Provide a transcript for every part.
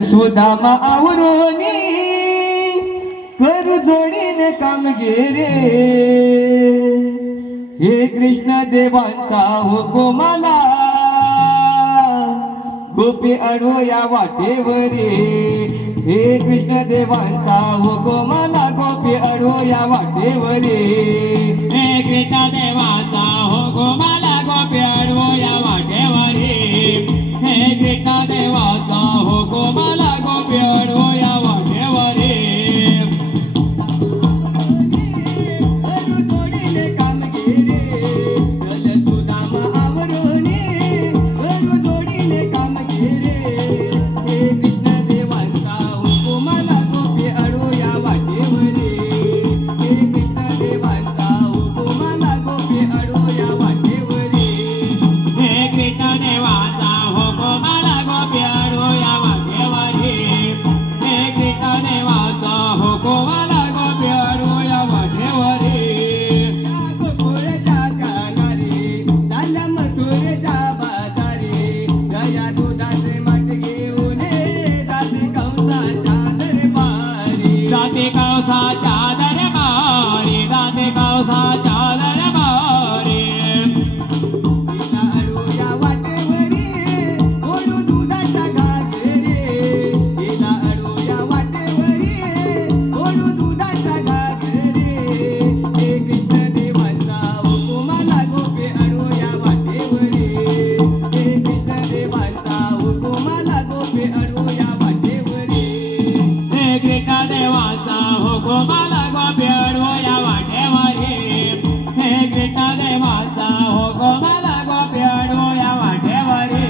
सुदामा आवरोनी करू जोडीने कामगिरी हे कृष्ण देवांचा हुकुमाला गोपी अडवो या वाटेवरी हे कृष्ण देवांचा हुकुमाला गोपी अडवो या वाटेवरी हे कृष्ण देवाचा हुकुमाला गोपी अडवो या वाटेवरी हे कृष्ण देवाचा हुकुमाला गोपी अडवो या वाटेवरी करू जोडीने कामगिरी चल सुदामा आवरोनी करू जोडीने कामगिरी हे कृष्ण देवांचा हुकुमाला गोपी अडवो या वाटेवरी हे कृष्ण देवांचा हुकुमाला गोपी अडवो या वाटेवरी हे कृष्ण देवाचा हुकुमाला गोपी अडवो या वाटेवरी हे कृष्ण देवाचा हुकुमाला गोपी अडवो या वाटेवरी गोकुळच्या कानारी झाल्या मथुरेच्या बाजारी गया दुधाचे मठ घेऊन जाते कंसाच्या दरबारी जाते कौसाच्या दरबारी जाते कौसाच्या दरबारी तिला अडवूया वाटेवरी ओढू दुधाच्या घागरी तिला अडवूया वाटेवरी ओढू दुधाच्या घागरी हे कृष्ण देवांचा हुकुमाला गोपी अडवूया वाटेवरी हे कृष्ण देवांचा हुकुमाला गोपी अडवूया वाटेवरी हे कृष्ण देवाचा हुकुमाला गोपी अडवो या वाटेवरी हे कृष्ण देवाचा हुकुमाला गोपी अडवो या वाटेवरी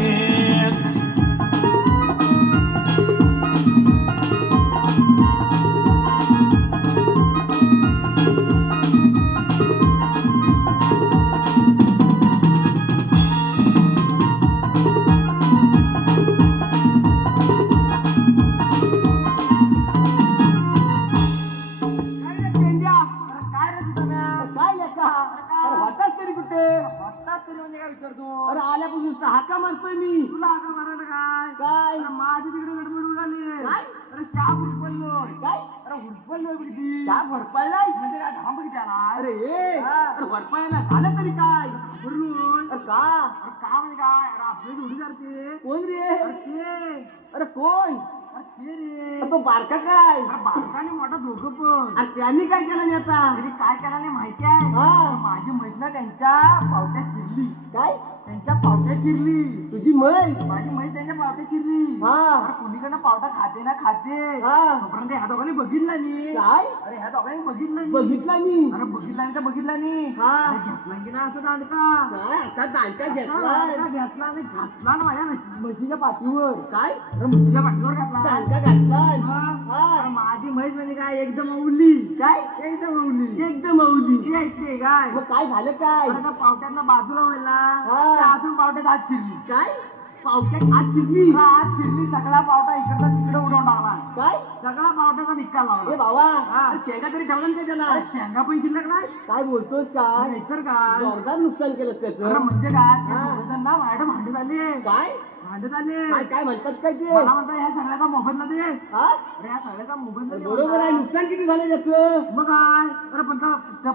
अरे आल्यापासून हाका मारतोय मी तुला हाका मारायला काय माझी तिकडे गडबड उडाली अरे शाप हुडपडलोय काय अरे हुडपडलोय किती शाप हरपायला म्हणजे काय धाम किती आला अरे हरपायला झालं तरी काय घाबरलोय अरे का म्हणजे काय अरे आपले जोडीदार ते कोण रे अरे कोण ते रे तो बारका काय बारकाने मोठा दोघं पण त्यांनी काय केलं नाही आता त्यांनी काय केलं नाही माहिती आहे माझी म्हैस ना त्यांच्या पावट्यात चिरली काय त्यांच्या पावट्यात चिरली तुझी म्हैस माझी म्हैस त्यांच्या पावट्यात चिरली अरे कुणीकडनं पावटा खाते ना खाते तोपर्यंत ह्या दोघांनी बघितला नाही काय अरे ह्या दोघांनी बघितला नाही अरे बघितला नाही घेतला की ना असं दांडका असा दांडका घेतला आणि घातला ना माझ्या म्हशीच्या पाठीवर काय अरे म्हशीच्या पाठीवर घातला दांडका घातला माझी म्हैस म्हणजे काय एकदम अवली काय एकदम अवली यायचे काय मग काय झालं काय पावट्यांना बाजूला व्हायला अजून पावट्यात आत शिरली काय पावट्यात आत शिरली सगळा पावटा इकडचा तिकडे उडवून टाकला काय सगळा पावट्याचा निकाल लावला बाबा शेंगा तरी ठेवला ना त्याला शेंगा पण शिल्लक नाही काय बोलतोस काय तर काय जोरदार नुकसान केलंस त्याचं म्हणजे काय ना मॅडम भांडत आले काय भांडत आले काय म्हणतात काय ते मला म्हणतात ह्या सगळ्याचा मोबदला दे अरे ह्या सगळ्याचा मोबदला बरोबर आहे नुकसान किती झालं त्याचं मग काय अरे पण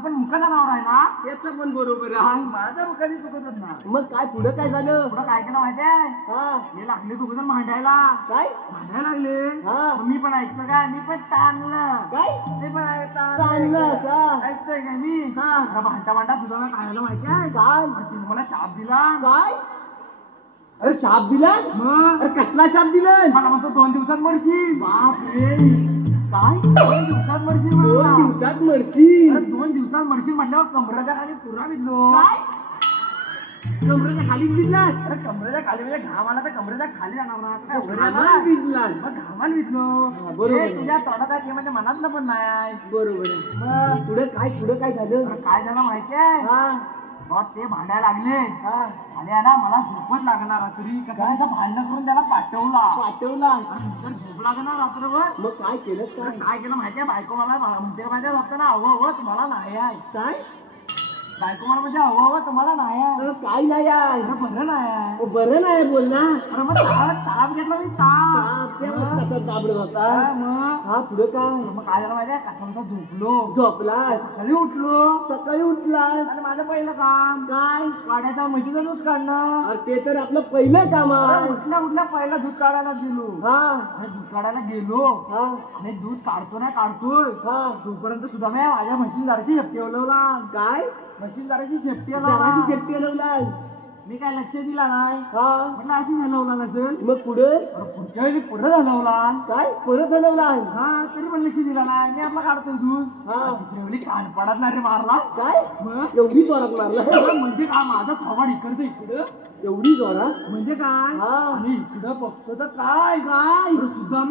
पण मुखाचा नावर आहे ना त्याचं पण बरोबर आहे माझा मुखाने चुकतच ना मग काय पुढे काय झालं पुढे काय केलं माहितीये हे लागले दोघ जण भांडायला काय भांडायला लागले मी पण ऐकतो काय मी पण ताणलं काय मी पण ऐकतोय काय मी भांडा तुझा मला खायला माहिती आहे काय तिने मला शाप दिला काय अरे शाप दिला अरे कसला शाप दिला मला म्हणतो 2 दिवसात मरशील बाप रे काय 2 दिवसात मरशील 2 दिवसात मरशील अरे 2 दिवसात मरशील म्हटल्यावर कमराच्या खाली पुरा विजलो काय कमरेच्या खाली विजलास अरे कमरेच्या खाली म्हणजे घाम आला तर कमरेच्या खाली जाणार ना घामान विजलास घामान विजलो बरोबर तुझ्या तोंडात आहे म्हणजे मनातलं पण नाही बरोबर पुढे काय झालं काय झालं माहितीये ते भांडायला लागले आणि ना मला झोपच लागला रात्री कसं भांडण करून त्याला पाठवला नंतर झोप लागणार रात्रभर मग काय केलं माहितीये बायको मला म्हणते माझ्या होतं ना हो तुम्हाला नाही आहे काय बायको मला म्हणजे हवं तुम्हाला नाही आहे काय नाही आहे बरं नाही बोल ना अरे मग ताप घेतला मी ताप ताबडत होता मग हा पुढे काय मग काय झालं माहितीये का समजा झोपलास सकाळी उठलास आणि माझं पहिलं काम काय वाड्याचा म्हशीचं दूध काढणं ते तर आपलं पहिलं काम आहे उठल्या पहिलं दूध काढायला गेलो दूध काढायला गेलो आणि दूध काढतोय तोपर्यंत सुद्धा मी माझ्या म्हशीन जराशी शेपटी हलवला काय म्हशीन जराशी शेपटी हलवला मी काय लक्ष दिला नाही म्हटलं अशी हलवला नसेल मग पुढच्या वेळी परत हलवला काय परत हलवला तरी पण लक्ष दिला नाही मी आपला काढतोय दूध दुसऱ्या वेळी कान पडत नाही रे मारला काय मग एवढी जोरात मारला म्हणजे काय माझा थोबाड इकडं एवढी जोरात म्हणजे काय आणि इकडं बघतो तर काय सुद्धा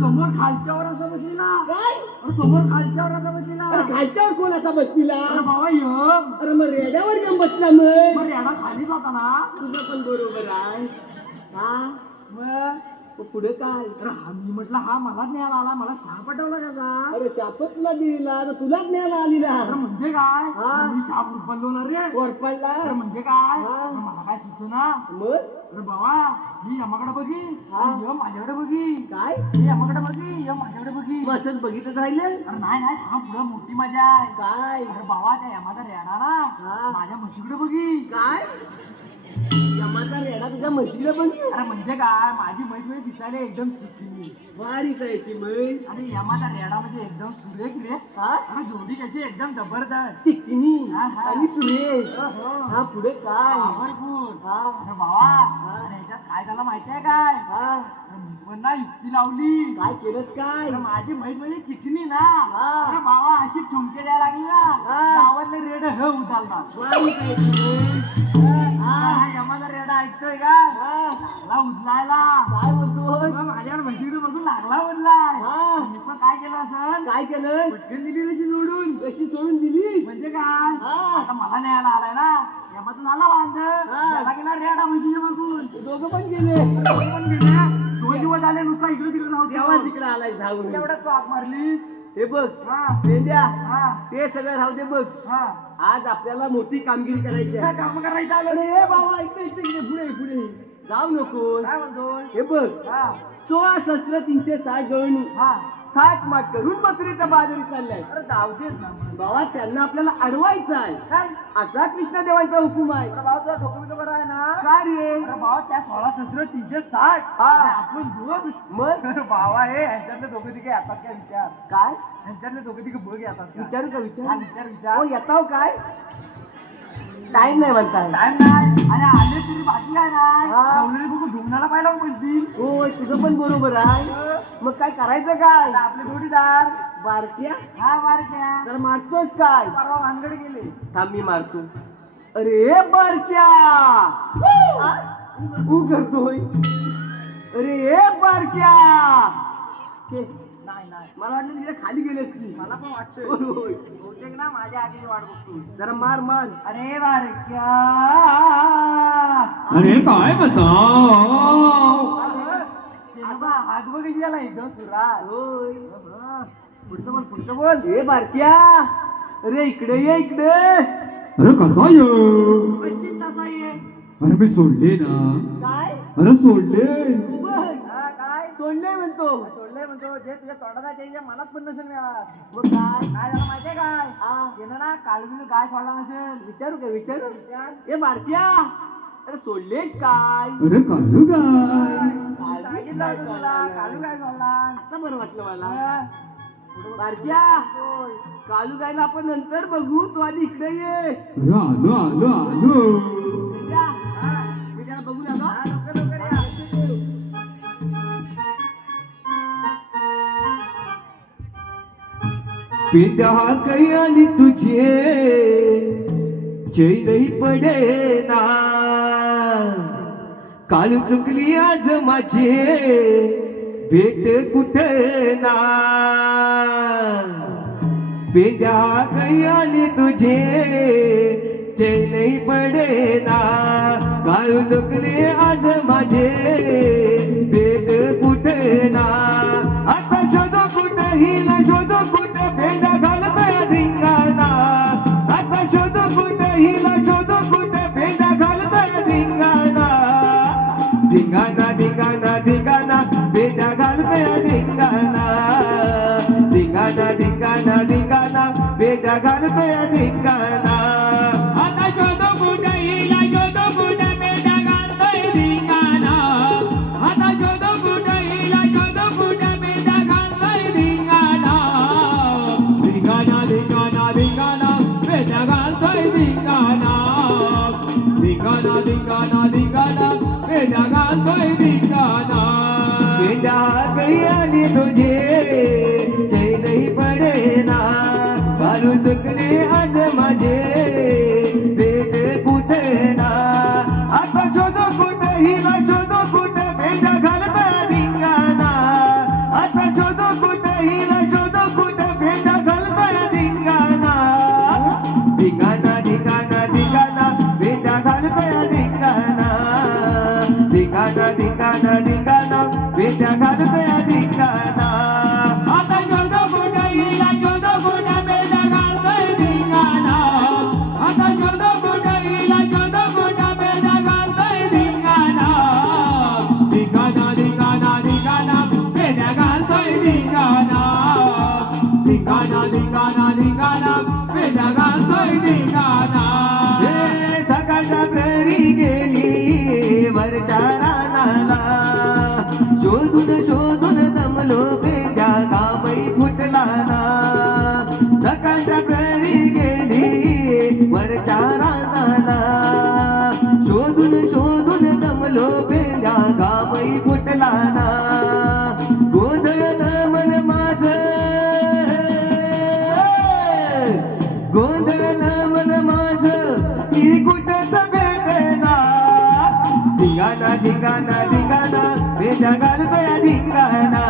समोर खालच्यावर असा बसलेला काय समोर खालच्यावर असा बसलेला खालच्यावर कोण असा बसलेला बाबा अरे मग रेड्यावर घेऊन बसला मग रेडा खालीच होता ना तुझं पण बरोबर आहे मग पुढे काय मी म्हटलं मला न्यायला आला मला चहा पटवला त्याचा अरे शापच तुला दिला तुलाच न्यायला आलेला म्हणजे काय मी चहा उरपडलो ना रे वरपडला म्हणजे काय मला काय सुचना मग अरे बाबा मी यमाकडे बघी माझ्याकडे बघी काय मी यमाकडे बघी माझ्याकडे बघी असंच बघितच राहिले अरे नाही हा पुढे मोठी मजा आहे काय अरे बाबा त्या यमाचा रेडा ना माझ्या म्हशीकडे बघी काय यमाचा रेडा तुझ्या म्हशीला बघी अरे म्हणजे काय माझी म्हैस म्हणजे दिसायला एकदम चिकनी वारीच यायची म्हैस आणि यमाचा रेडा म्हणजे एकदम सुरेख रे अरे जोडी कशी एकदम जबरदस्त चिकनी आणि सुरेख हा पुढे काय भरपूर अरे बाबा याच्यात काय झालं माहितीये काय पण ना युक्ती लावली काय केलंस काय माझी म्हैस म्हणजे चिकनी ना अरे बाबा अशी ठुमके द्यायला लागली ना गावातले रेड हे उचलतात यमाचा रेडा ऐकतोय का उचलायला काय बोलतो माझ्यावर म्हशीकडे बघून लागला बोललाय मी पण काय केलं असं काय केलं पटकन दिली कशी सोडून दिली म्हणजे काय आता मला न्यायला आलाय ना यमातून आला बांध गेला रेडा म्हशीचे बघून दोघं पण गेले 2 दिवस आले नुसता इकडे तिकडे नव्हते तेव्हा तिकडे आलाय धावून एवढा तू आप मारलीस हे बघ ते सगळं राहू दे बघ आज आपल्याला मोठी कामगिरी करायची आहे काम करायचं आलं रे बाबा इकडे पुढे जाऊ नको काय म्हणतो हे बघ 16,360 गवळणी थाट माट करून बकरीच्या बाजारी चाललाय अरे जाऊ दे बाबा त्यांना आपल्याला अडवायचं आहे असा कृष्णदेवांचा हुकूम आहे बाबा डोकं बरं आहे ना काय रे बाबा त्या 16,360 आपण दोन मग बाबा हे ह्यांच्यातले दोघं तिघे येतात काय विचार काय ह्यांच्यातले दोघं तिघे बघ येतात विचारू का विचार येताव काय टाइम नाही म्हणताय टाइम नाही आणि आले तरी बाकी काय नाही बघून धुमणाला पाहिला म्हणतील हो तुझं पण बरोबर आहे मग काय करायचं काय आपले जोडीदार बारक्या बारक्या तर मारतोस काय परवा भानगड गेले थांब मी मारतो अरे बारक्या तू करतोय अरे बारक्या नाही मला वाटलं तिकडे खाली गेलेस की मला पण वाटतंय बहुतेक ना माझ्या आधी वाट बघतो जरा मार अरे बारक्या अरे काय बताओ हात बघ गेला एकदम सुरा होय पुढचं बोल हे बारक्या अरे इकडे ये इकडे अरे कसा ये पश्चिम तसा ये अरे मी सोडले ना काय अरे सोडले काय सोडले म्हणतो जे तुझ्या तोंडात आहे त्याच्या मनात पण नसेल मिळाला मग काय झालं माहितीये काय येणं ना काळवीनं काय सोडला नसेल विचारू ए बारक्या अरे सोडलेस काय अरे काढू काय सांगितलं तुला काळू काय सोडला आता बरं वाटलं मला बारक्या कालू गायला आपण नंतर बघू तू आधी इकडे ये आलो मी त्याला बघू लागलो लवकर या पिता कयाली तुझे चैनही पडे ना काल चुकली आज माझे भेट कुठे ना पिता कयाली तुझे चैनही पडे ना काल चुकली आज माझे भेट कुठे ना आता शोधो कुठेही ना शोधो कुठे भेदा घालतोय धिंगाणा आता शोधो कुठेही ना शोधो कुठे भेदा घालतोय धिंगाणा धिंगाणा धिंगाणा धिंगाणा भेदा घालतोय घालतोय धिंगाणा धिंगाणा धिंगाणा धिंगाणा बेटा घालतोय धिंगाणा आता शोधो कुठं हिला शोधो कुठं बेटा घालतोय धिंगाणा आता शोधो कुठं हिला शोधो कुठं बेटा घालतोय धिंगाणा धिंगाणा धिंगाणा धिंगाणा बेटा घालतोय धिंगाणा धिंगाणा धिंगाणा धिंगाणा बेटा घालतोय धिंगाणा बेटा गई आली तुझे चैनही पडेना घालू चुकले आज माझे बेट कुठे ना आता शोधो कुठे हिला शोधो कुठे बेटा घालतोय धिंगाणा आता शोधो कुठे हिला शोधो कुठे बेटा घालतोय धिंगाणा धिंगाणा धिंगाणा धिंगाणा बेटा घालतोय धिंगाणा धिंगाणा धिंगाणा धिंगाणा बेटा घालतोय धिंगाणा आता शोधो कुठं हिला शोधो कुठं बेटा घालतोय धिंगाणा आता शोधो कुठं हिला शोधो कुठं बेटा घालतोय धिंगाणा धिंगाणा धिंगाणा धिंगाणा बेटा घालतोय धिंगाणा धिंगाणा धिंगाणा धिंगाणा बेटा घालतोय धिंगाणा सकाळच्या प्रहरी गेली वरच्या रानाला शोधून शोधून दमलो बेटा कामही फुटला ना सकाळच्या प्रहरी गेली वरच्या रानाला शोधून शोधून दमलो बेटा कामही फुटला ना गोंधळलं मन माझं गोंधळलं मन माझं ही कुठंच भेटेना धिंगाणा धिंगाणा धिंगाणा बेटा घालतोय धिंगाणा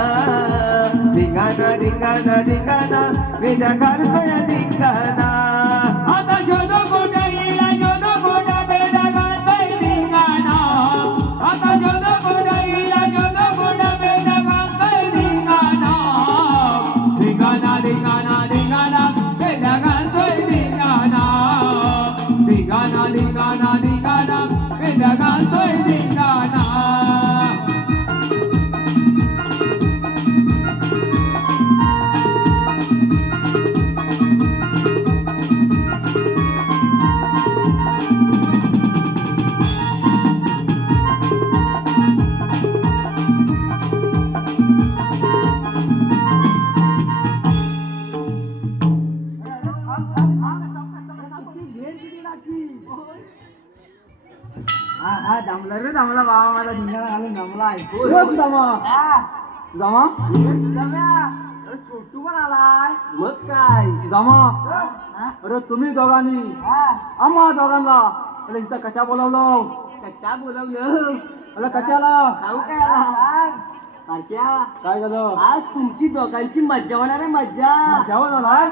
धिंगाणा धिंगाणा धिंगाणा बेटा घालतोय धिंगाणा आता शोधो कुठं हिला शोधो कुठं बेटा घालतोय धिंगाणा आता शोधो कुठं हिला शोधो कुठं बेटा घालतोय धिंगाणा धिंगाणा धिंगाणा धिंगाणा बेटा घालतोय धिंगाणा धिंगाणा धिंगाणा धिंगाणा बेटा घालतोय धिंगाणा हा जमला रे जमला बाबा माझा धिंगाणा घालून जमला छोटू पण आलाय मग काय जमा अरे तुम्ही दोघांनी आम्हा दोघांना अरे इथं कशा बोलवलं कच्चा बोलवलं अरे कशाला सांगू काय आला पार्ट्या काय झालं आज तुमची दोघांची मज्जा होणार आहे मज्जा जेवण आलाय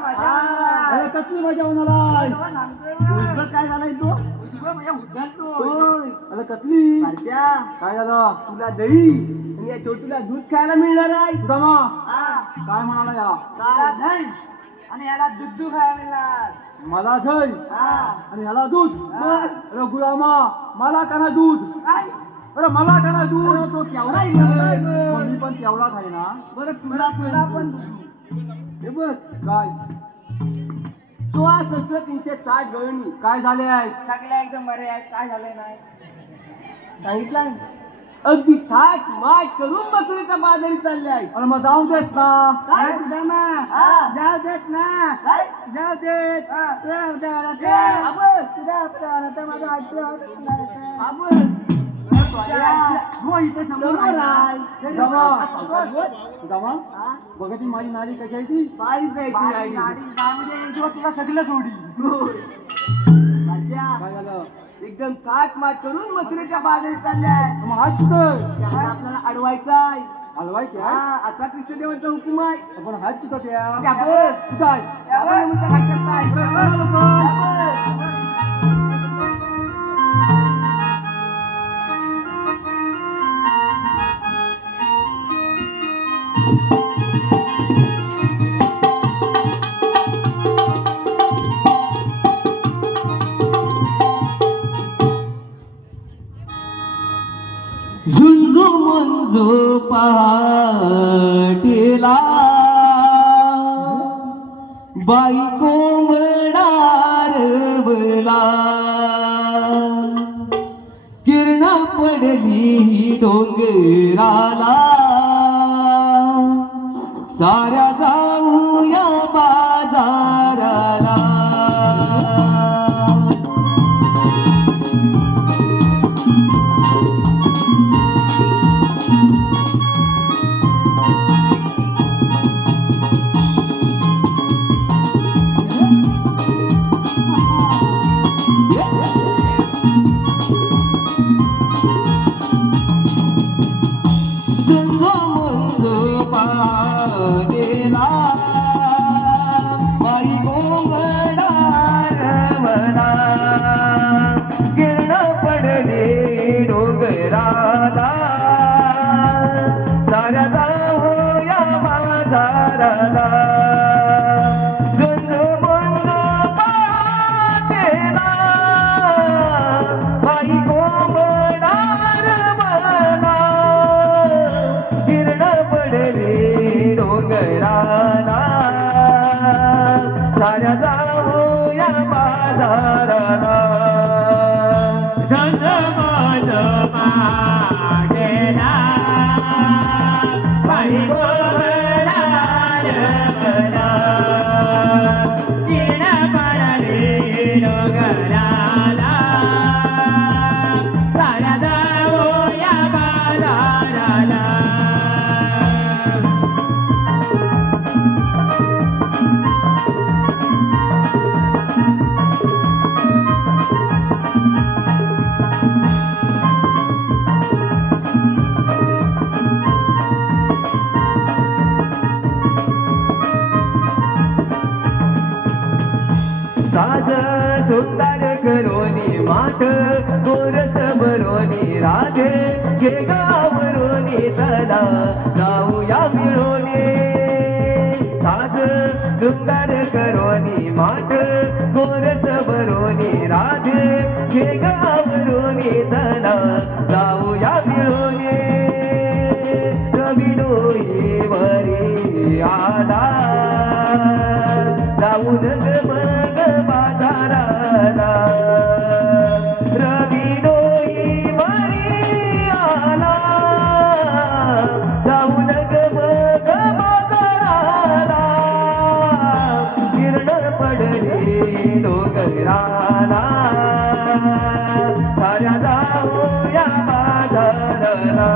अरे कसली मजा होऊन आलाय उजबळ काय झालाय तो होय. अरे कसली पार्ट्या काय झालं तुला दही आणि या छोटूला दूध खायला मिळणार आहे जमा हा. काय म्हणाला या त्याला दही आणि याला दूध खायला मिळणार मला दही हा. आणि ह्याला दूध हा. अरे गुलामा मला का ना दूध काय? अरे मला का ना दूध तो केवढा आहे बघ. मग मी पण तेवढाच आहे ना बरं तुला पण हे बघ काय 16,360 गवळणी काय झाले आहे सगळ्या एकदम बरे आहेत काय झालंय नाही सांगितलं अगदी थाट माट करून बकरीच्या बाजारी चालले आहे अरे मग जाऊन देत ना काय तुझा ना जाऊ देत ना काय जाऊ देत जमा बघा ती माझी नारी कशी आहे ती तुला सगळं सोडी काय झालं एकदम थाट माट करून मथुरेच्या बाजारी चालल्या मग हात कुठं आपल्याला अडवायचा आहे हलवायचे असा कृष्णदेवाचा हुकुम आहे आपण हात कुठं त्या त्यावर कुठं आहे त्यावर म्हणतो हातात आहे. त्यावर. झुंजू मंजू पहा बाई कोंबणार मला किरण पडली डोंगराला साऱ्या जाऊया बाजाराला सुंदर करोनी माठ गोरस बरोनी राधे घे गावरोनी तला जाऊया मिळोनी साध सुंदर करोनी माठ गोरस बरोनी राधे घे गावरोनी तला जाऊया मिळोनी रवी डोई वरी आला जाऊन मग बाजाराला रवी डोई वरी आला जाऊन मग बाजाराला किरण पडली डोंगराला साऱ्या जाऊया बाजाराला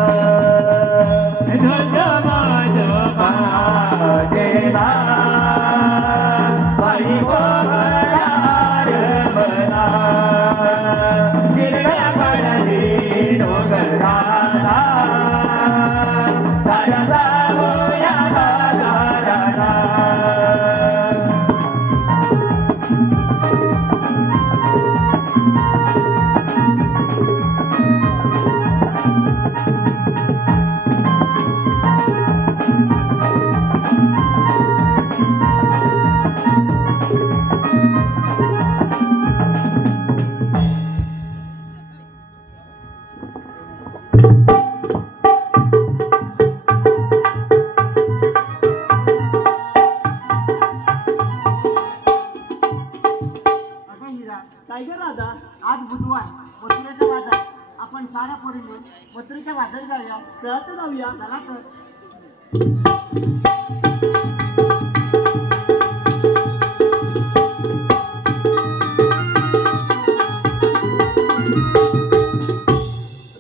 काय ग राधा, आज बुधवार मथुरेचा बाजार. आपण साऱ्या पोरी मिळून मथुरेच्या बाजारी जाऊया. चला तर जाऊया. चला तर.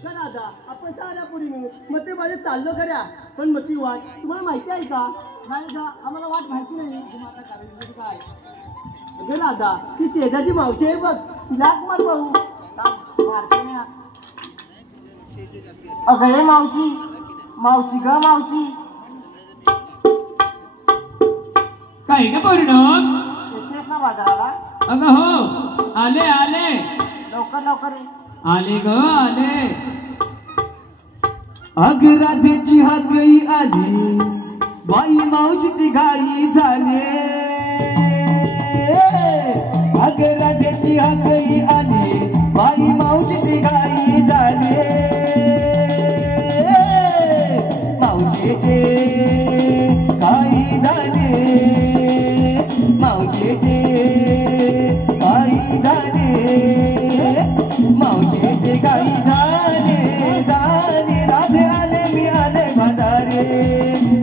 राधा, आपण साऱ्या पोरी मिळून मथुरे बाजार चाललो खऱ्या, पण मथुरी वाट तुम्हाला माहिती आहे का? नाही का, आम्हाला वाट माहिती नाही. तुम्हाला करायचं काय? अगं राधा, ती शेजारची मावशी आहे बघ, तिला मार भाऊ. अगं हे मावशी, मावशी ग मावशी. काय ग पूर्ण येतेस ना बाजाराला? अगं हो, आले आले. लवकर लवकर ये. आले ग आले. अग राधेची हातगई आली, बाई मावशीची घाई झाली. अग राधेची हातगई आली, बाई मावशीची घाई झाली. मावशीचे घाई झाली, मावशी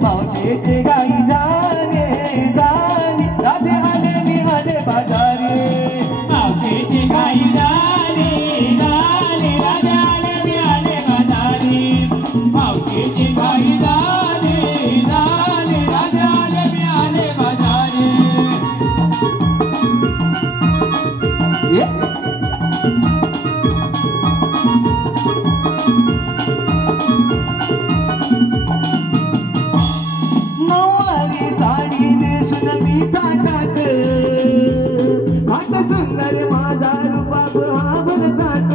मावशीची गाई झाले झाले राधे आले मी आले बाजारे मावशीची गाई झाली झाली राजा आले मी आले बाजारी मावशीची गाई झाली झाली राजा आले मी आले बाजारी नऊवारी साडी नेसून मी ताटात घाट सुंदर माझा रुबाब हा भरतात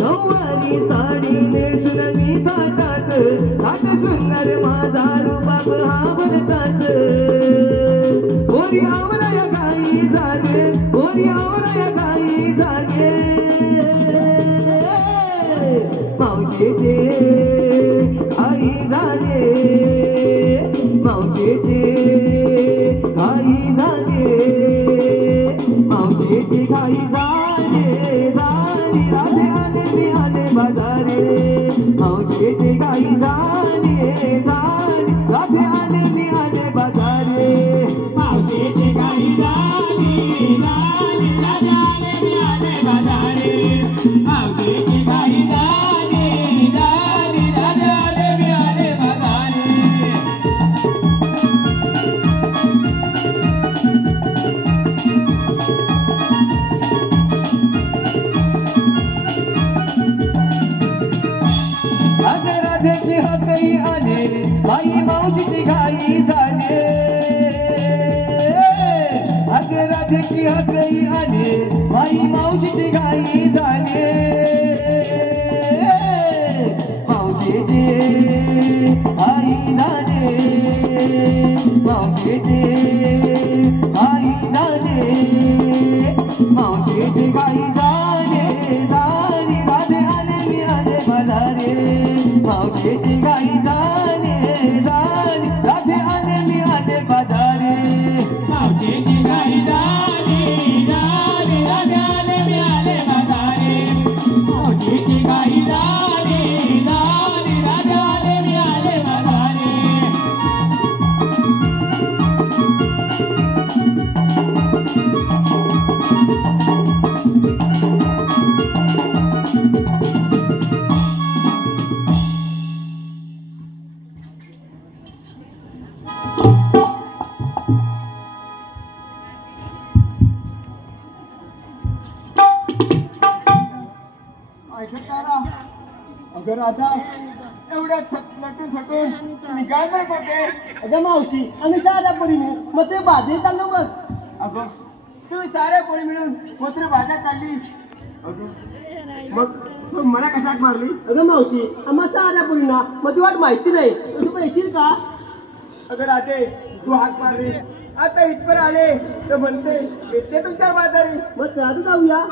नऊवारी साडी नेसून मी ताटात घाट सुंदर माझा रुबाब हा भरतात ओरी आवराया गाई जागे ओरी आवराया गाई जागे मावशीचे आई झाले मावशीचे आई झाले मावशीची गाई झाले झाली राधे आले मी आले बाजारे मावशीची गाई झाले झाली राधे आले मी आले बाजारे मावशीची गाई झाली झाली राजा आले मी आले बाजारी मावशीची गाई झाली झाली राजा आले मी आले बाजारी आज राधेची हकई आले बाई मावशीची गाई झाले आज राधेची हकई आले बाई मावशीची गाई झाले मावशीचे आई झाले मावशीचे आई झाले मावशीची गाई झाले झाली राधे आले मी आले बाजारे मावशीची गाई झाले झाली राधे आले मी आले बाजारे मावशीची गाई झाली झाली राजा आले मी आले बाजारी मावशीची गाई झाली झाली राजा आले मी आले बाजारी ऐकत नाही ना अगं राधा एवढ्या नटून निघाल बरं कुठे अगं मावशी आम्ही साऱ्या पोरीने मग ते भाजी चाललो बघ अगं तुम्ही साऱ्या पोरी मिळून कोत्र भाज्या चाललीस अगं मग मला कशात मारली अगं मावशी आम्हा साऱ्या पोरींना मग ती वाट माहिती नाही तू पैशील का अगं राधे तू हात मारलीस आता इथपर आले तर म्हणते येते तुमच्या बाजारी मग चला तू जाऊया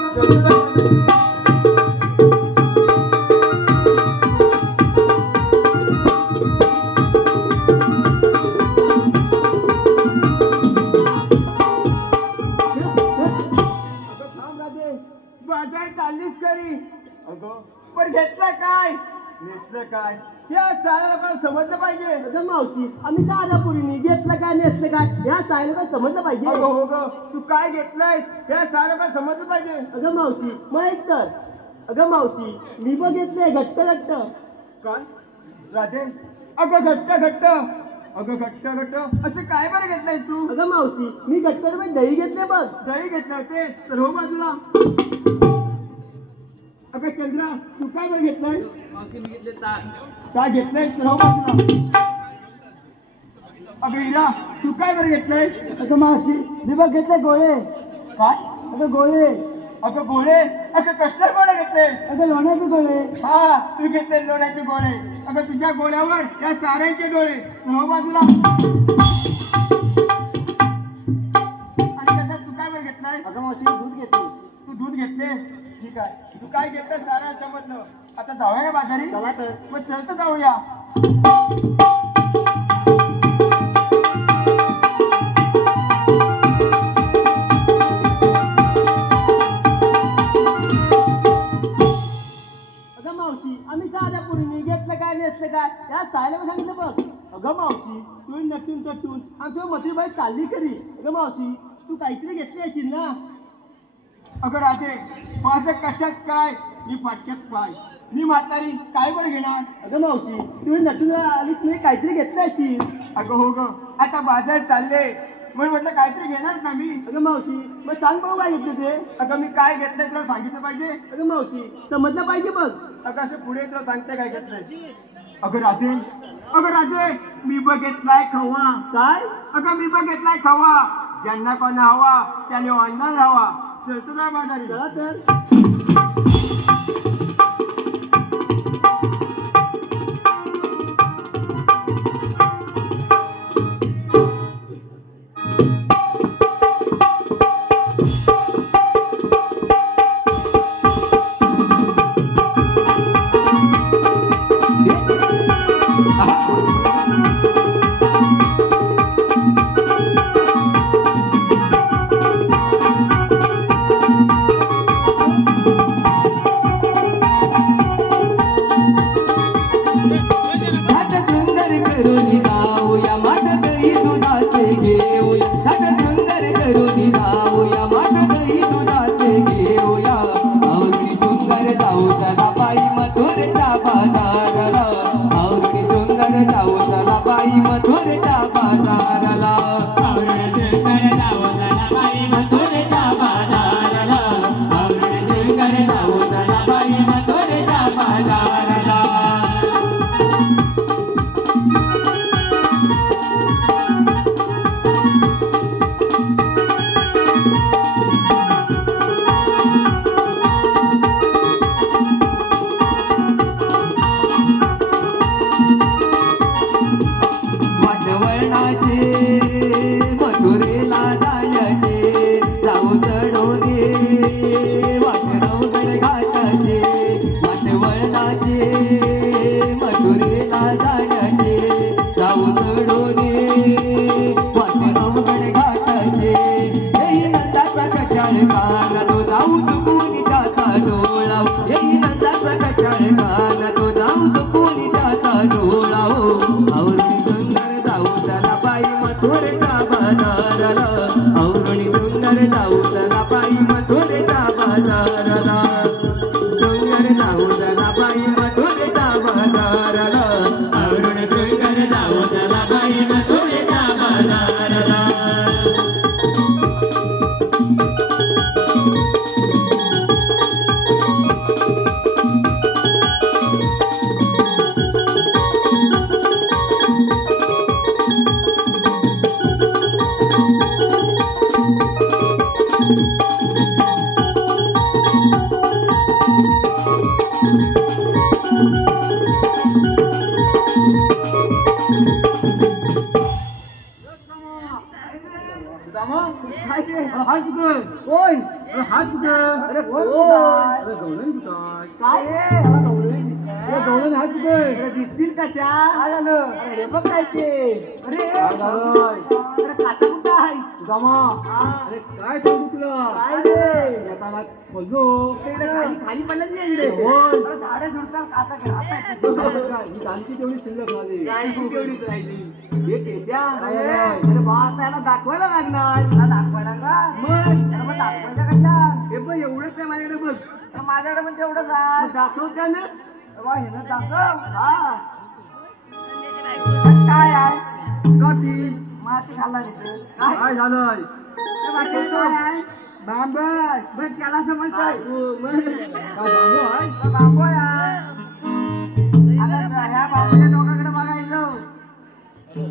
बाजार चाललीस करी अगं पण घेतलं काय नेसलं काय या साऱ्या लोकांना समजलं पाहिजे अगं मावशी आम्ही साऱ्या पुरीनी घेतलं काय नेसलं काय या साऱ्या लोकांना समजलं पाहिजे हो ग तू काय घेतलंयस या साऱ्या लोकांना समजलं पाहिजे अगं मावशी माहित तर अगं मावशी मी बघ घेतलंय घट्ट घट्ट काय राधे अगं घट्ट घट्ट अगं घट्ट घट्ट असं काय बरं घेतलंयस तू अगं मावशी मी घट्ट दही घेतले बघ दही घेतलं ते तर हो बाजूला अगं चंद्रा तू काय बरं घेतलंय काय घेतलंय तर हो बाजूला अगं हिला तू काय बरं घेतलंय अगं मावशी मी बघ घेतले गोळे काय अगं गोळे अगं गोळे अगं कसले गोळे घेतले अगं लोण्याचे गोळे हा तू घेतले लोण्याचे गोळे अगं तुझ्या गोळ्यावर या साऱ्यांचे डोळे तर हो बाजूला आणि कसं तू काय बरं घेतलंय अगं मावशी दूध घेतले तू दूध घेतले ठीक आहे तू काय घेतलं सारा समजलं आता जाऊया ना बाजारी चला तर मग चल तर जाऊया अगं मावशी आम्ही साऱ्या पुरीने घेतलं काय नेसलं काय या साऱ्या सांगितलं बघ. अगं मावशी तू नटून तटून आणि तुझी मथुरी बाई चालली खरी. अगं मावशी तू काहीतरी घेतली असेल ना. अगं राजे माझं कशात काय मी फाटक्यात पाय मी म्हातारी काय बरं घेणार. अगं मावशी तू नटून आली तुम्ही काहीतरी घेतलं असेल. अगं हो ग आता बाजार चालले म्हणून म्हटलं काहीतरी घेणार ना मी. अगं मावशी मग सांग बघू काय घेतलं ते. अगं मी काय घेतलंय तुला सांगितलं पाहिजे. अगं मावशी समजलं पाहिजे बघ. अगं असं पुढे तुला सांगते काय घेतलंय. अगं राजे मी बघितलाय खवा. काय अगं मी बघितलाय खवा ज्यांना कोणा हवा त्याने ऑनलाईन हवा चलतो जा बाजारी. चला तर. घाट सुंदर करून जाऊया माठ दही दुधाचे घेऊया. घाट सुंदर करून जाऊया माठ दही दुधाचे घेऊया. आवडी सुंदर जाऊ चला बाई मथुरेच्या बाजाराला. आवडी सुंदर जाऊ चला बाई मथुरेच्या बाजाराला. आवरण शंकर जाऊ चला बाई मथुरेच्या बाजाराला. आवरण शंकर जाऊ चला बाई मथुरेच्या बाजाराला. वाटवळणाचे मथुरेला जाण्याचे जाऊ चढोरे वाटणवगड घाटाचे. वाटवळणाचे मथुरेला जाण्याचे जाऊ चढोरे वाटणवगड घाटाचे. येई नंदाचा कटाळ काना तो जाऊ चुकून त्याचा डोळा. येई नंदाचा कटाळ काना तो जाऊ चुकून त्याचा डोळा. आवडी सुंदर जाऊ चला बाई मथुरेच्या बाजाराला. आवडी सुंदर जाऊ चला बाई मथुरेच्या बाजाराला. सुंदर जाऊ चला बाई मथुरेच्या बाजाराला. आवरण शंकर जाऊ चला बाई मथुरेच्या बाजाराला. हाय कुठे कोण हाय कुठे. अरे कोण अरे गवळण कुठं काय अरे गवळण हाय कुठे. दिसतील कशा काय झालं. अरे बघ काय ते. अरे काय झालं अरे खाता कुठं आहे. सुदामा अरे काय सांगू तुला. काय रे येताना बोललो खाली खाली पडलं नाही इकडे. होय. झाडे झुडतात आता ही आणखी तेवढी शिल्लक झाली. तेवढीच राहिली. हे केत्या अरे बा त्याला दाखवायला लागणार. दाखवायला का मग दाखवायला कशा. हे बघ एवढंच आहे माझ्याकडे बघ. माझ्याकडे पण तेवढंच आहे. दाखव का ना. बा हे ना दाखव. हा काय आहे कॉफी माती खाल्ला तिथे. काय झालंय. काय आहे बांबस बघ त्याला समजतंय. काय सांगू आहे. बांबोय आता ह्या बांबूच्या टोकाकडे बघायचं.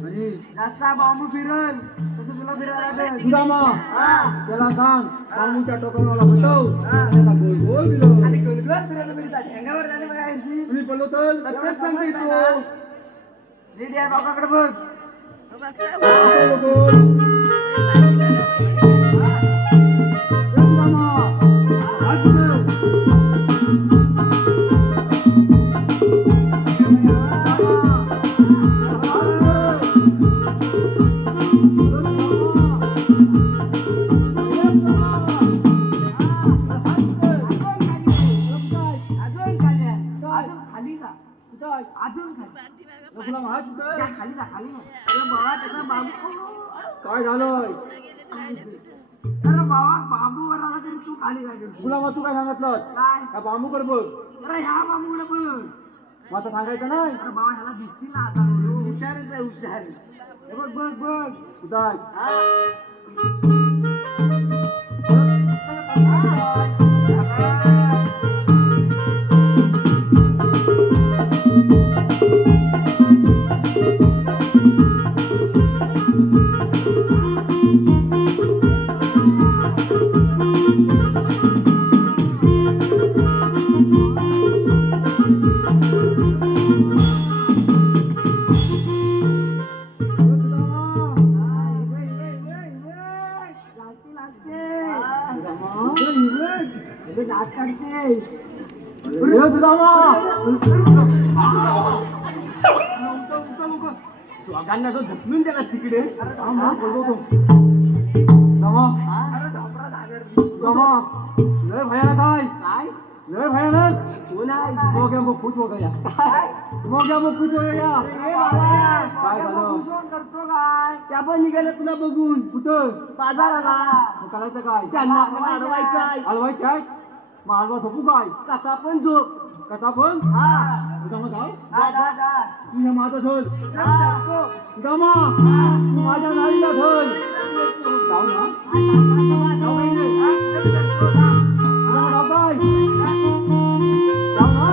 आणि जसा बांबू फिरल तसं तुला फिरायला लागेल. सुदामा हा त्याला सांग बांबूच्या टोकावर मला बसव. त्याला गोल गोल दिलं आणि गोलगोल फिरायला मिळतात. अंगावर झाले बघायची. तुम्ही पडलो तर सगळंच सांगते तू. नीट या टोकाकडे बघ. गोल सुदामा हात अजून खाली जा. कुठं अजून खाली. तुला हात म्हणतोय त्या खाली जा, खाली जा. अरे बाबा त्याचा बाबू काय झालंय अरे बाबा बाबूवर आला तरी तू खाली काय करतो? तुला मग तू काय सांगितलं काय त्या बांबूकडे बघ अरे ह्या बाबूला बघ. मग आता सांगायचं नाही अरे बाबा ह्याला दिसतील ना आता हुशारच आहे हुशार. हे बघ बघ बघ कुठं दोघांना जो ढकलून त्याला तिकडे लय भयानक आहे काय लय भयानक कोण आहे मग या मग खुश हो गया मग या मग खुश हो गया अरे बाबा काय झालं? भूषण करतो काय त्या पण निघाल्या तुला बघून कुठं बाजाराला मग करायचं काय त्यांना आपल्याला अडवायचं आहे. हलवायचं आहे मग हलवा झोपू काय कसा पण झोप कसा पण हा उद्या मग जाऊ जा, जा, जा. तू हे माझं धर हा. उद्या मग तू माझ्या नाळीला धर जाऊ ना जाऊ पाहिजे उद्या मग जाऊ काय जाऊ ना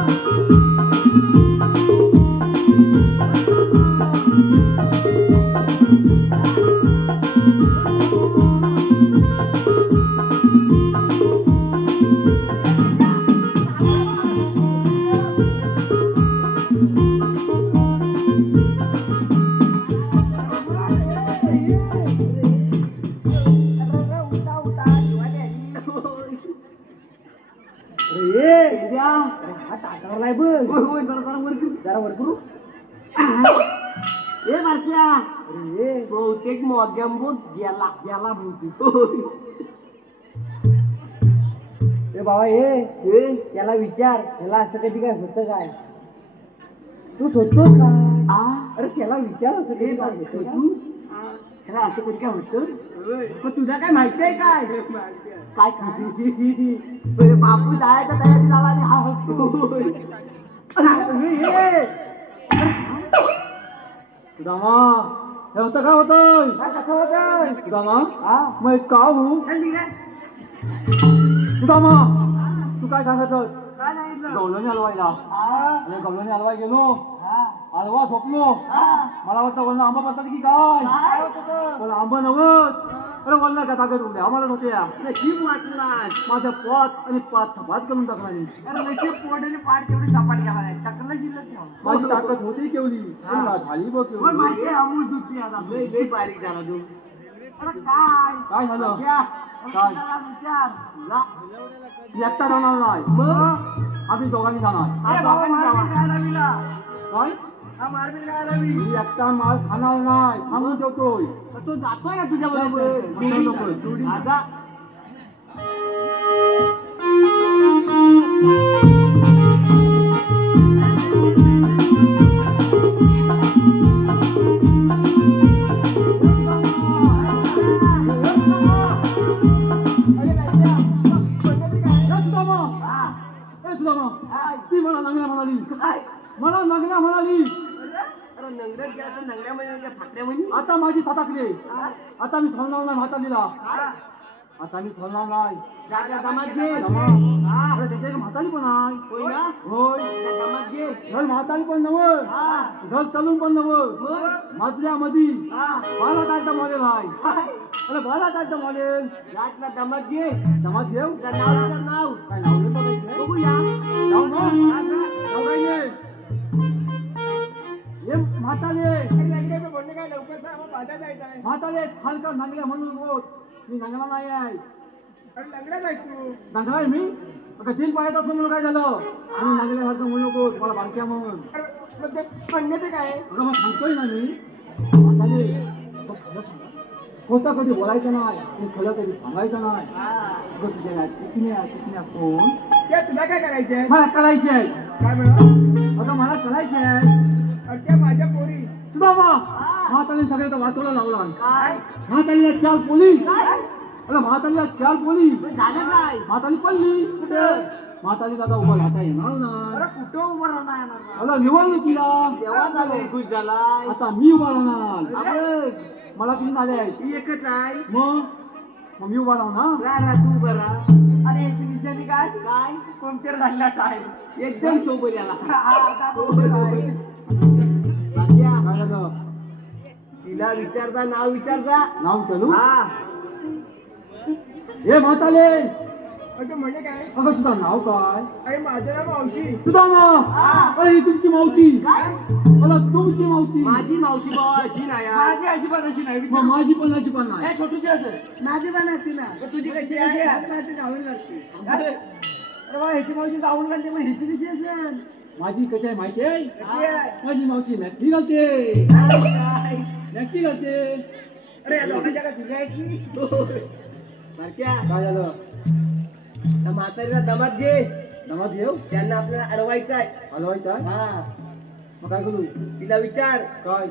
बहुतेक मोग्यामबूत गेला गेला बहुतेक ए बाबा ये त्याला विचार त्याला असं कधी काय होतं काय तू शोधतोस का अरे त्याला विचार असं कधी काय होतं तू त्याला असं कधी काय होतं पण तुला काय माहिती आहे काय काय खाते बापू जायच्या तयारी झाला आणि हा हसतो सुदामा हे होतं काय होतं कसं होतं सुदामा हा मग एक काम हो चल निघा. सुदामा तू काय सांगत काय सांगितलं गवलोनी हलवायला हा आणि गवलोनी हलवाय गेलो हा हलवा झोपलो हा मला वाटतं वरण आंबा पडतात की काय काय होतं तो? पण आंबा नव्हत अरे वल्ला का ताकद उरले आम्हाला होते नशीब वाचलास माझ्या पोट आणि पाठ थपात करून टाकला अरे नशीब पोट आणि पाठ तेवढी सपाट गेला नाही टाकलं शिल्लक ठेवा. माझी ताकद होती केवली हा. झाली बघ पण केवढी. माहिती आहे अमूल दुधी आता लय बारीक झाला तू अरे काय काय झालं घ्या. काय? त्याला विचार जा. एकटा जाणार नाही मग आम्ही दोघांनी जाणार अरे बाबा मारबील खायला विला काय हा मारबील खायला वि मी एकटा माल खाणार नाही थांबून ठेवतोय तो जातोय का तुझ्या बरोबर जोडी नको, जोडी. आता ती मला नंगल्या म्हणाली काय मला नंगल्या म्हणाली अरे नंगड्यात घ्यायचं नंगड्या म्हणजे फाटल्या म्हणजे आता माझी फटाकले आता मी थांबणार नाही म्हातारीला हा. आता मी थांबणार नाही जा त्या दमात घे हा. अरे त्याच्या एक म्हातारी पण आहे होय ना होय त्या दमात घे घर म्हातारी पण नवं हा घर चालून पण नवं मग मधल्यामध्ये हा 12 तारचा मॉडेल आहे काय अरे 12 तारचा मॉडेल रातला दमात घे जमात घेऊ तुझं नाव काय लावलं बघायचं बघूया जाऊ ना हा, जा. जाऊ काय ये म्हातारे काय लवकर जा, मग बाजार जायचं आहे. म्हातारे हलका नंगल्या म्हणून बोल मी नंगला नाही आहे अरे लंगड्यात आहे तू नंगला आहे मी आता 3 पायात असं म्हणून काय झालं आणि नंगल्यासारखं म्हणू नको मला बालक्या म्हणून मग ते म्हणण्याचं काय अगं मग सांगतोय ना मी म्हातारे तो खरं सांगा खोटा कधी बोलायचं नाही आणि खरं कधी सांगायचं नाही अगं तुझ्या चिकण्या कोण तुला काय करायचंय मला करायची आहे काय म्हणा अगं मला करायची आहे त्या माझ्या पोरी सुदामा म्हातारीने सगळ्याचा वाचवला लावला काय म्हातारीला 4 पोलीस अरे म्हातारीला 4 पोलीस झालं काय म्हातारी पडली कुठं म्हातारीला आता उभा राहता येणार अरे नाही कुठं उभं राहणार येणार ना? मला निवडणुकीला तेव्हा झालं खुश झालाय आता मी उभा राहणार अरे, मला तुम्ही झाले आहे ती एकच आहे मग मी उभा राहणार राहा तू बरा अरे याची निशाणी काय काय पंक्चर झाला काय एकदम सोबत याला काय झालं तिला विचारता नाव विचारता नाव चालू हा हे म्हाताले म्हणजे काय अगं तुझं नाव काय अरे माझं नाव मावशी सुदामा अरे ही तुमची मावशी मला तुमची मावशी माझी मावशी बाबा अशी नाही माझी अजिबात अशी नाही मग माझी पण अशी पण नाही छोटीशी असं माझी पण असते ना तुझी कशी आहे माझी गावून घालते अरे बा ह्याची मावशी गावून घालते मग ह्याची कशी असेल माझी कशी आहे माहिती आहे कशी आहे? माझी मावशी नक्की घालते काय? नक्की घालते अरे या दोघांच्या का तुझ्या आहे की बारक्या काय झालं त्या म्हातारीला दमात घे दमात घेऊ त्यांना आपल्याला अडवायचं आहे हलवायचं आहे? हा मग काय करू तिला विचार काय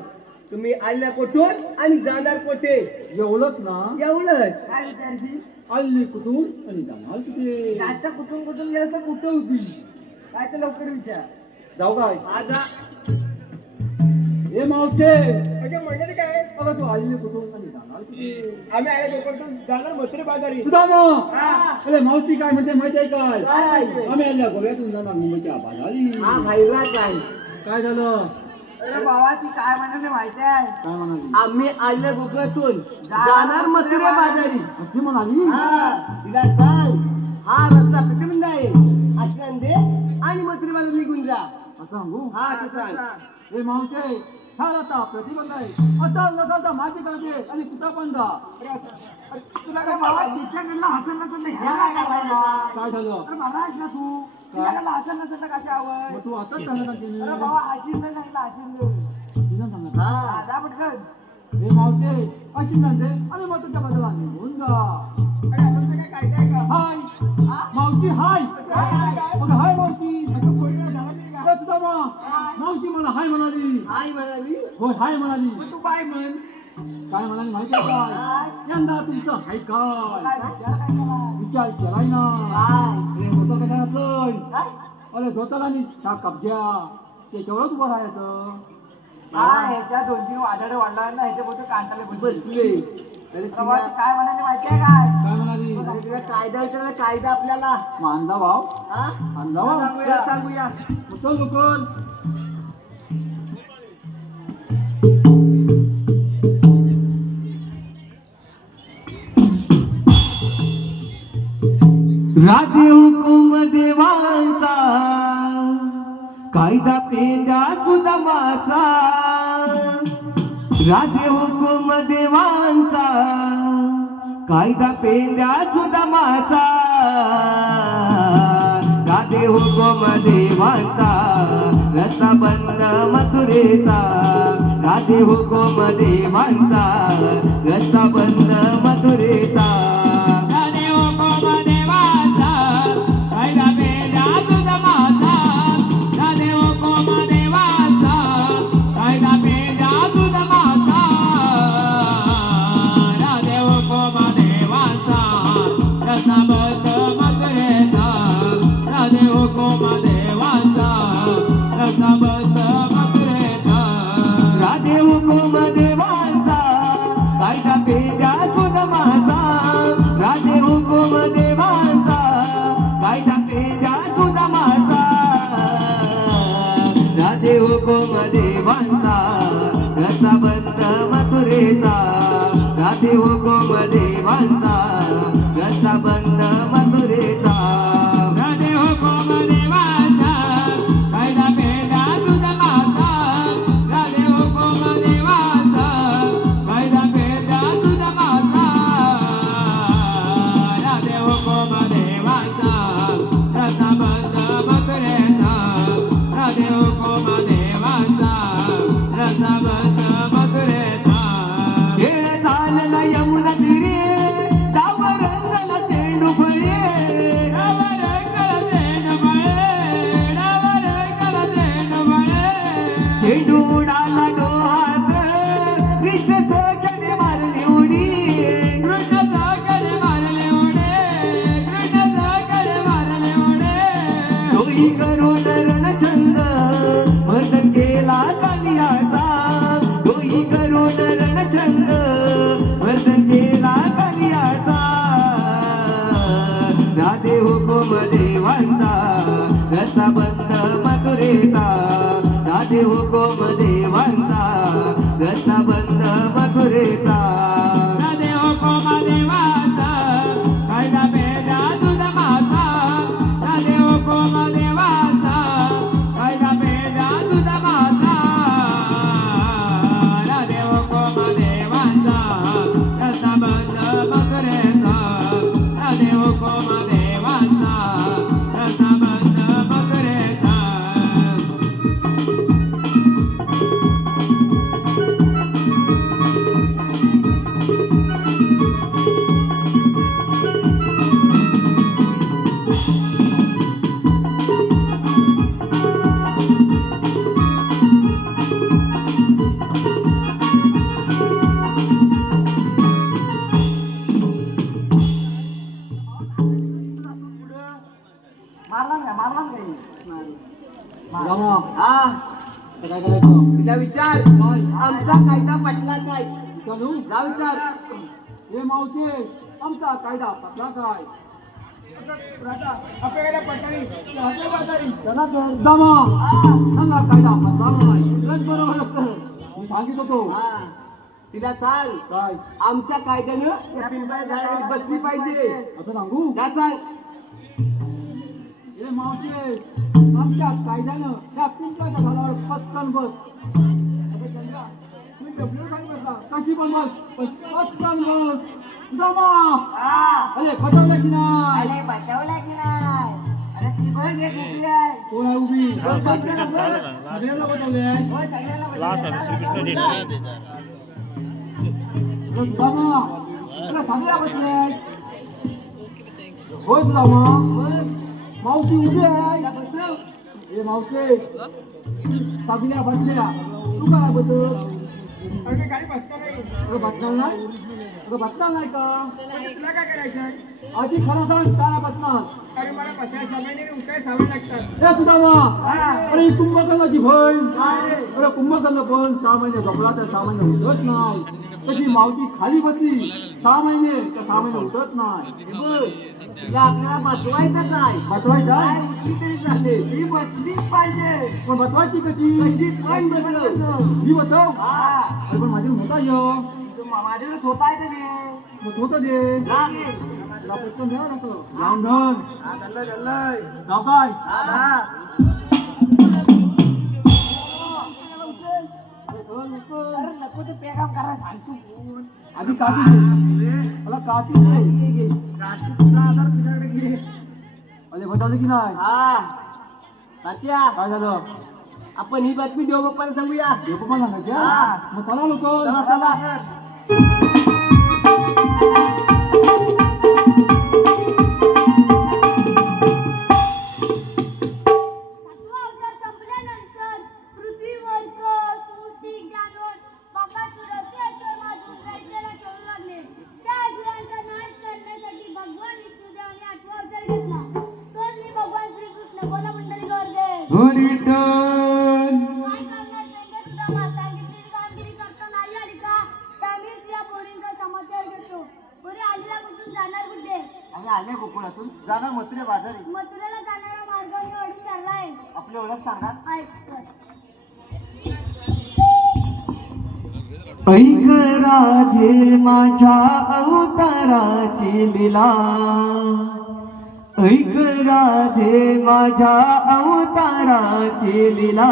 तुम्ही आल्या कोठून आणि जाणार कोठे एवढंच ना एवढंच काय विचारची आली कुठून आणि जाणार कुठे जास्त कुठून गेलं तर कुठं होती काय तर लवकर विचार जाऊ काय आजा हे मावशे म्हणजे काय अगं तू आली कुठून आणि जाणार कुठे आम्ही आल्या कोकणातून जाणार मथुरे बाजारी सुदामा हा. अरे मावशी काय म्हणते माहिती आहे काय? काय आम्ही आल्या गोव्यातून जाणार मुंबईच्या बाजारी हा भाईला काय काय झालं अरे बाबा ती काय म्हणाले माहिती आहे काय म्हणाली आम्ही आल्या कोकणातून जाणार मथुरे बाजारी अशी म्हणाली हा तिला सांग हा रस्ता प्रतिबंध आहे आश्रम दे आणि मथुरे बाजार निघून जा असं सांगू हा असं सांग हे मावशे छान आता प्रतिबंध आहे आता नका माझी करते आणि तुझा पण जा तुला काय बाबा तिच्याकडनं हसन नसेल ह्याला काय करायला? काय झालं अरे बाबा आहेस ना तू तिच्याकडनं हसन नसेल तर कशी आवड मग तू आताच सांगत अरे बाबा आशीर्वाद सांगितलं आशीर्वाद तिनं सांगत हा जा पटकन हे मावशे अशी म्हणते आणि मग तुझ्या बदला निघून जा काय काय का हाय मावशी हाय मग हाय मावशी अरे तुझा मावशी मला हाय म्हणाली आई म्हणाली हो हाय म्हणाली मग तू काय म्हण काय म्हणाली माहिती आहे काय यंदा तुमचं हाय काय काय केला? विचार केलाय ना काय? अरे होतं कशा घातलंय काय? अरे धोताला आणि त्या कब्जा त्याच्यावरच उभं राहायचं हा ह्याच्या 2-3 वादळ वाढला ना ह्याच्या कांटाला बसले तरी प्रवासी काय म्हणाले माहिती आहे काय काय म्हणाली अरे तुला कायदा विचारला कायदा आपल्याला मग अंदा भाव हा अंदा भाव चल सांगूया होतं लोकल राजे हुकुम देवांचा कायदा पेंड्या सुदामाचा राजे हुकुम देवांचा कायदा पेंड्या सुदामाचा राजे हुकुम देवांचा रस्ता बंद मथुरेचा राजे हुकुम देवांचा रस्ता बंद मथुरेचा राधे हुकुम देवाचा कायदा पेंड्या सुदामाचा राधे हुकुम देवाचा कायदा पेंड्या सुदामाचा राधे हुकुम देवाचा रस्ता बंद मथुरेचा राधे हुकुम देवाचा रस्ता बंद मथुरेचा राधे हुकुम देवांचा कायदा पेंड्या सुदामाचा राधे हुकुम देवांचा कायदा पेंड्या सुदामाचा राधे हुकुम देवांचा रस्ता बंद मथुरेचा राधे हुकुम देवांचा रस्ता बंद मथुरेचा राधे हुकुम देवाचा कायदा पेंड्या सुदामाचा राधे हुकुम देवाचा कायदा पेंड्या सुदामाचा राधे हुकुम देवाचा रस्ता बंद मथुरेचा राधे हुकुम देवाचा रस्ता बंद मथुरेचा खेळ चालला यमुना तीरे डाव रंगला चेंडू फळे चेंडू उडाला डोहात कृष्ण सगळे मारले उडी कृष्ण सागर मारले उडे कृष्ण सागर मारले उडे तोही करून रणछंद मर्दन केला कालियाचा तोही करून रणछंद मर्दन केला कालियाचा राधे हुकुम देवांचा रसा बंद मथुरेचा राधे हुकुम देवांचा रसा बंद मथुरेचा राधे हुकुम देवाचा कायदा पेजा तुझा माता राधे हुकुम देवाचा कायदा पेजा तुझा माता राधे हुकुम देवाचा रसा बंद मथुरेचा राधे हुकुम देवाचा रसा बंद मथुरेचा मारला काही रामा हा आता काय करायचं तिला विचार आमचा कायदा पटला काय चालू जा विचार हे मावशे आमचा कायदा पटला काय आपल्याकडे पटारी चला तर दामा सांगा कायदा पटला नाही बरोबर मी सांगित होतो तिला सांग काय आमच्या कायद्यानं या पिंपळाच्या झाडाखाली बसली पाहिजे असं सांगू त्या सांग हे मावशे आमच्या कायद्यानं त्या पिंपळाच्या झाडावर पटकन बस अबे चंद्रा, तुम्ही डब्ल्यू काय बसला कशी पण बस पण पटकन बस दामा अरे बसवलं की नाही अरे बचावला की नाही अरे ती बघ एक उभी आहे कोण आहे उभी श्रीकृष्ण चालू ना सगळ्यांना बसवले हो, सगळ्यांना लास्ट बचावला. आहे श्रीकृष्ण लिहिलं दामा अरे सगळ्या बसले होय दामा मावशी उभी आहे ए मावशी सगळ्या बसल्या तू काय बसत अरे काही बसता नाही अरे बसणार नाही अरे बसणार नाही का तुला काय करायचं आधी खरं सांग काय बसणार अरे मला बसायला सामान्य उठाय सामान लागतात ए सुदामा अरे कुंभकर्णाची बहीण अरे कुंभकर्ण पण 6 महिने झोपला तर 6 महिने उठत नाही त्याची मावशी खाली बसली 6 महिने तर 6 महिने उठत नाही तिला आपल्याला बसवायचं नाही बसवायचं काय उठली तरी चालते ती बसलीच पाहिजे पण बसवायची कशी कशी पण बसव मी बसव हा अरे पण माझी मोठा य माझ्याकडे झोपाय तरी मग होतं दे तुला पटकन द्या नको रामधन नाव काय नको ते पेगाम करायला सांगतो कोण आधी काठी दे मला काठी दे तुला आधार तुझ्याकडे घे अरे बदललं की नाही हा तात्या काय झालं आपण ही बातमी देव बाप्पाला सांगूया लोक पण सांगायचे हा. मग चला लोक चला चला सातवा अवतार संपल्यानंतर पृथ्वीवर सूर्य जानवर बकासूर असे असुर माजून दैत्याला खेळू लागले. त्या असुरांचा नाश करण्यासाठी भगवान विष्णुदेवाने 8वा अवतार घेतला. तोच मी भगवान श्रीकृष्ण. बोला मंडळी गौरदेव. काय करणार त्यांच्या सुद्धा सांगितलेली कामगिरी करता नाही आली का? त्यामुळेच या पोरींचा समाचार घेतो. पोरी आलीला कुठून जाणार कुठे? आम्ही आले गोकुळातून जाणार मथुरे बाजारी मथुरेला जाणारा मार्ग मी ओढून चाललाय. आपली ओळख सांगा ऐक. ऐक राधे माझ्या अवताराची लीला ऐक राधे माझ्या अवताराची लीला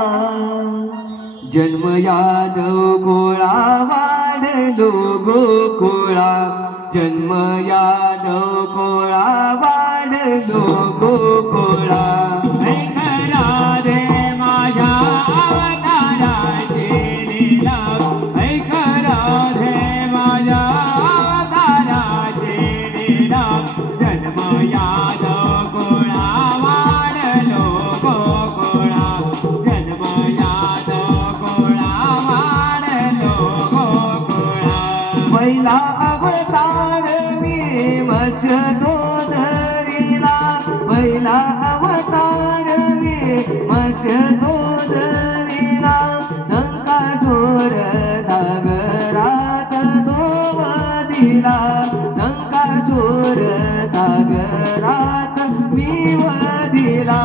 जन्म यादव गोळा वाढलो गोकुळा जन्म यादव गोळा वाढलो गोकुळा ऐक राधे माझ्या अवताराची लीला ऐक राधे माझ्या अवताराची लीला जन्म यादव गोळा वाढलो गोकुळा जन्म यादव गोळा वाढलो गोकुळा पहिला अवतार मी मत्स्य तो धरिला पहिला अवतार मी मत्स्य तो धरिला संकासुर सागरात तो वदिला संकासुर सागरात मी वदिला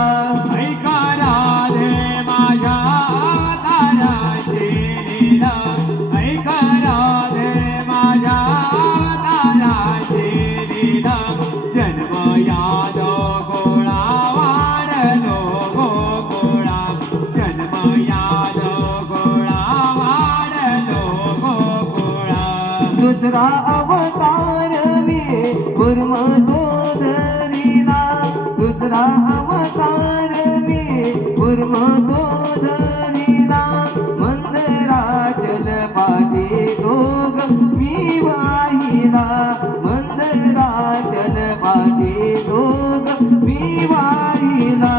ऐका राधे माझ्या अवताराची लीला ऐका राधे माझ्या अवताराची लीला जन्म यादव गोळा वाढलो गोकुळा जन्म यादव गोळा वाढलो गोकुळा दुसरा अवतार मी कुर्म तो धरिला दुसरा अवतार मी कुर्म तो धरिला मंदराचल पाठी दोघ मी वाहिला मंदराचल पाठी दोघ मी वाहिला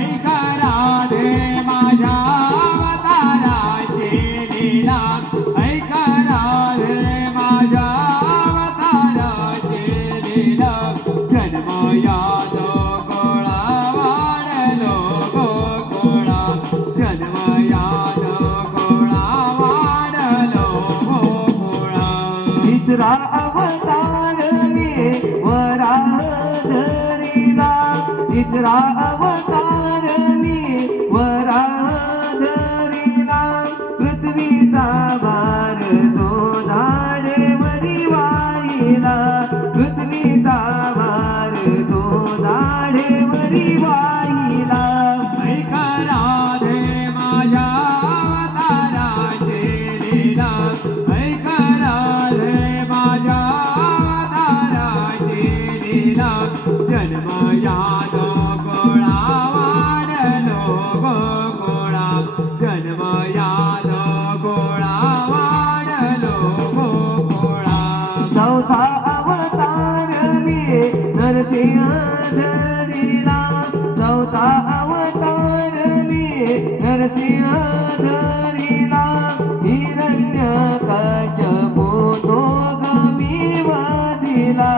ऐका राधे माझ्या अवताराची लीला ऐका राधे माझ्या अवताराची लीला जन्म यादव गोळा वाढलो गोकुळा जन्म यादव गोळा वाढलो गोकुळा तिसरा अवतार मी वराह धरिला तिसरा अवतार मी वराह धरिला पृथ्वीचा भार तो झाडेवरी वाहिला पृथ्वीचा भार तो झाडेवरी वाहिला ऐका राधे माझ्या अवताराची लीला ऐका राधे माझ्या अवताराची लीला जन्म यादव गोळा वाढलो गोकुळा जन्म यादव गोळा वाढलो गोकुळा चौथा अवतार मी नरसिंह धरिला चौथा अवतार मी नरसिंह धरिला हिरण्यकश्यपू तो मी वदिला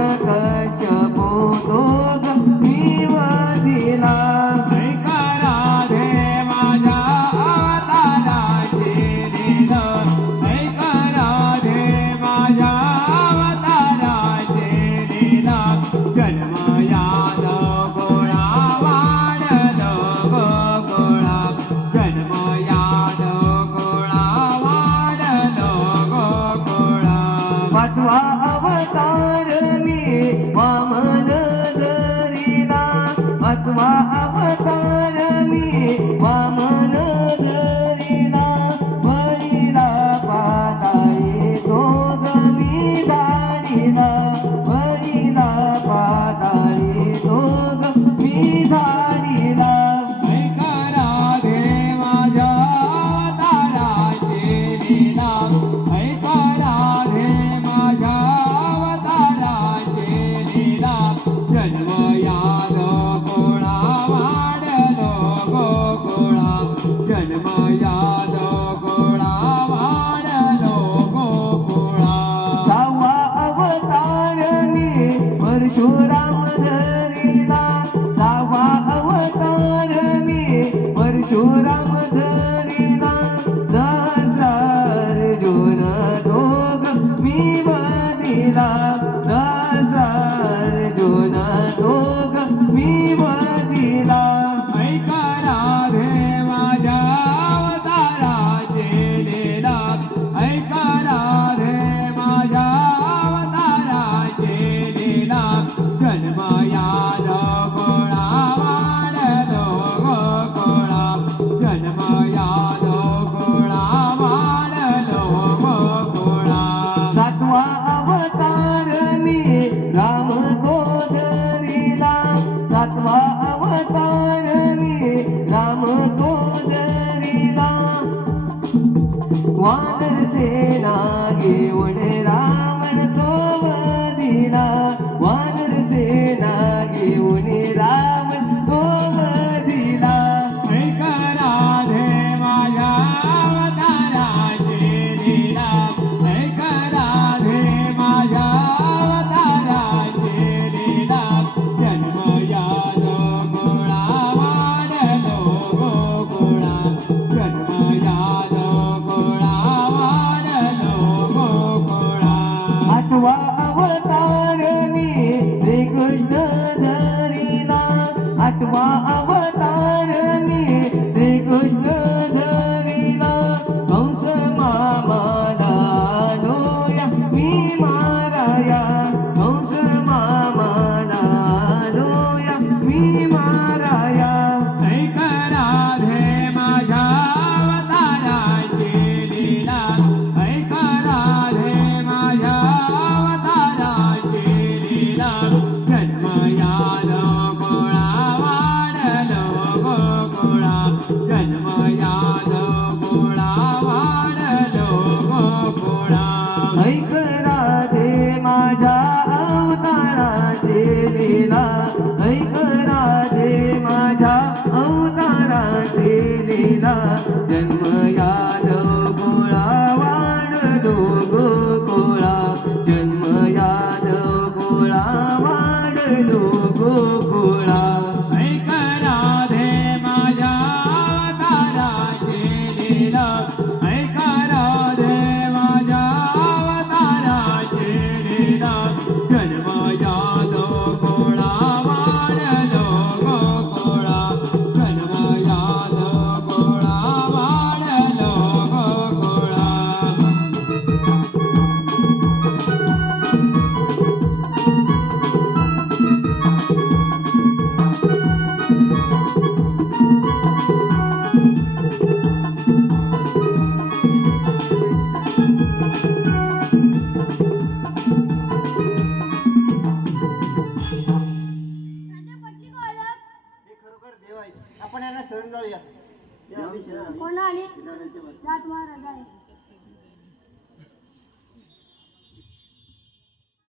हिरण्यकश्यपू तो मी वदिला ऐका राधे माझ्या अवताराची लीला ऐका राधे माझ्या अवताराची लीला जन्म यादव गोळा वाढलो गोकुळा जन्म यादव गोळा वाढलो गोकुळा पाचवा अवतार मी वामन धरिला पाचवा अवतार मी वामन धरिला वडिला पाताळी दोघ मी धाडिला वडिला पाताळी दोघ मी धाडिला ऐका राधे माझ्या अवताराची लीला ऐका राधे माझ्या अवताराची लीला जन्म यादव गोळा वाढलो गोकुळा जन्म यादव गोळा वाढलो गोकुळा सहावा अवतार मी परशुराम धरिला सहावा अवतार मी परशुराम धरिला सहस्रार्जुन दोघ मी वदिला सहस्रार्जुन दोघ मी वदिला ऐका राधे माझ्या अवताराची लीला ऐका राधे माझ्या अवताराची लीला जन्म यादव गोळा वाढलो गोकुळा जन्म यादव गोळा वाढलो गोकुळा सातवा अवतार मी राम तो धरिला सातवा अवतार मी राम तो धरिला वानर सेना घेऊन रावण तो वदिला वानर सेना घेऊन रावण तो वदिला ऐका राधे माझ्या अवताराची लीला ऐका लीला ऐक राधे माझ्या अवताराची लीला जन्म यादव गोळा वाढलो गोकुळा जन्म यादव गोळा वाढलो गोकुळा ऐक राधे माझ्या अवताराची लीला ऐक राधे माझ्या अवताराची लीला जन्म यादव गोळा वाढलो गोकुळा जन्म यादव गोळा वाढलो गोकुळा राजा पटली का ओळख? हे खरोखर देव आहे आपण यांना शरण जाऊया कोण आणि रात महाराज आहे